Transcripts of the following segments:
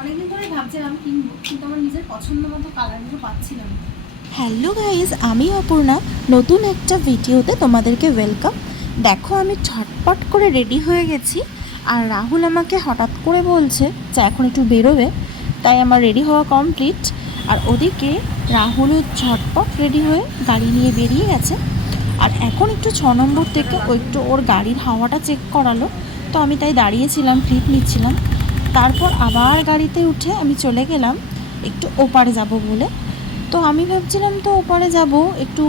অনেকদিন ধরে ভাবছিলাম কিনবো, কিন্তু আমার নিজের পছন্দ মতো কালারগুলো পাচ্ছিলাম না। হ্যালো গাইজ, আমি অপর্ণা নতুন একটা ভিডিওতে তোমাদেরকে ওয়েলকাম। দেখো, আমি ছটপট করে রেডি হয়ে গেছি, আর রাহুল আমাকে হঠাৎ করে বলছে যে এখন একটু বেরোবে, তাই আমার রেডি হওয়া কমপ্লিট। আর ওদিকে রাহুলও ঝটপট রেডি হয়ে গাড়ি নিয়ে বেরিয়ে গেছে। আর এখন একটু 6 নম্বর থেকে ও একটু ওর গাড়ির হাওয়াটা চেক করালো, তো আমি তাই দাঁড়িয়েছিলাম, ক্লিপ নিচ্ছিলাম। তারপর আবার গাড়িতে উঠে আমি চলে গেলাম একটু ওপারে যাব বলে। তো আমি ভাবছিলাম তো ওপারে যাব, একটু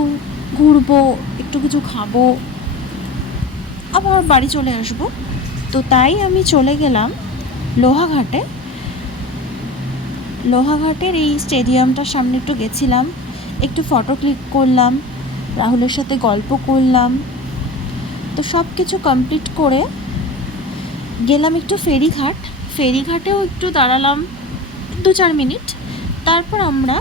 ঘুরবো, একটু কিছু খাবো, আবার বাড়ি চলে আসব। তো তাই আমি চলে গেলাম লোহাঘাটে। লোহাঘাটের এই স্টেডিয়ামটার সামনে একটু গেছিলাম, একটু ফটো ক্লিক করলাম, রাহুলের সাথে গল্প করলাম। তো সব কিছু কমপ্লিট করে গেলাম একটু ফেরিঘাট। ফেরিঘাটেও একটু দাঁড়ালাম 2-4 মিনিট। তারপর আমরা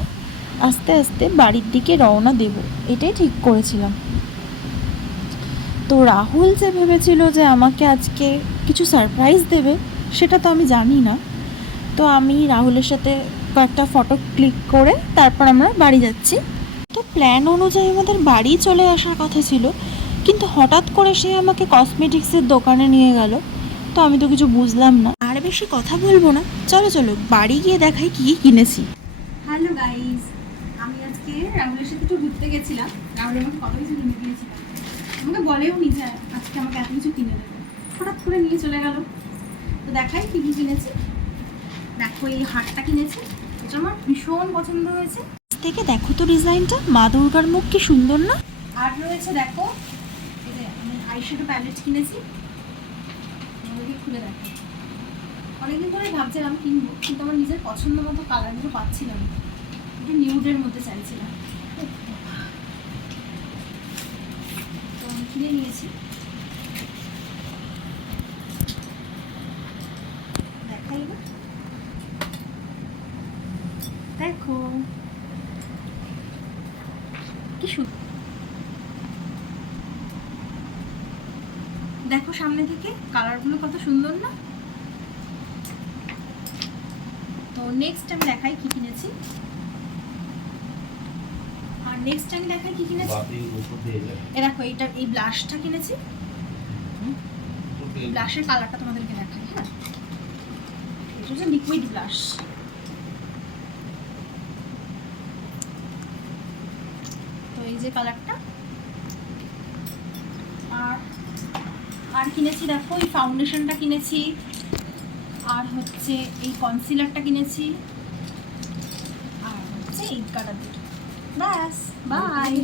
আস্তে আস্তে বাড়ির দিকে রওনা দেব, এটাই ঠিক করেছিলাম। তো রাহুল যে ভেবেছিল যে আমাকে আজকে কিছু সারপ্রাইজ দেবে, সেটা তো আমি জানি না। তো আমি রাহুলের সাথে কয়েকটা ফটো ক্লিক করে তারপর আমরা বাড়ি যাচ্ছি। তো প্ল্যান অনুযায়ী আমাদের বাড়ি চলে আসার কথা ছিল, কিন্তু হঠাৎ করে সে আমাকে কসমেটিক্সের দোকানে নিয়ে গেল। তো আমি তো কিছু বুঝলাম না। আর বেশি কথা বলবো না, চলো চলো বাড়ি গিয়ে দেখাই কী কী কিনেছি। হ্যালো গাইজ, আমি আজকে রাহুলের সাথে একটু ঘুরতে গেছিলাম। রাহুল আমাকে কত কিছু কিনে দিয়েছিলাম, আমাকে বলেও নি যে আজকে আমাকে এত কিছু কিনে দেবে, হঠাৎ করে নিয়ে চলে গেল। তো দেখাই কী কী কিনেছি। দেখো, এই হারটা কিনেছি, এটা আমার ভীষণ পছন্দ হয়েছে। থেকে দেখো তো ডিজাইনটা, মা দুর্গার মুখ কি সুন্দর না? আর রয়েছে দেখো, এই যে আমি আইশ্যাডো প্যালেট কিনেছি, আমাকে খুলে দেখো। অনেকদিন ধরে ভাবছিলাম কিনবো, কিন্তু আমার নিজের পছন্দ মতো কালারগুলো পাচ্ছিলাম না, একটু নিউডের মধ্যে চাইছিলাম। তো আমি কিনে নিয়েছি, দেখাই না? দেখো কি সুন্দর, দেখো সামনে থেকে কালারগুলো কত সুন্দর না? তো নেক্সট আমি দেখাই কি কিনেছি। আর নেক্সট আমি দেখাই কি কিনেছি। এ দেখো, এইটা এই ব্লাশটা কিনেছি। ব্লাশের কালারটা তোমাদেরকে দেখাই। হ্যাঁ, এটা হচ্ছে লিকুইড ব্লাশ। তো এই যে কালারটা। আর আর কিনেছি দেখো, এই ফাউন্ডেশনটা কিনেছি, আর হচ্ছে এই কনসিলারটা কিনেছি, আর হচ্ছে এই কালার দুটো। ব্যাস, বাই।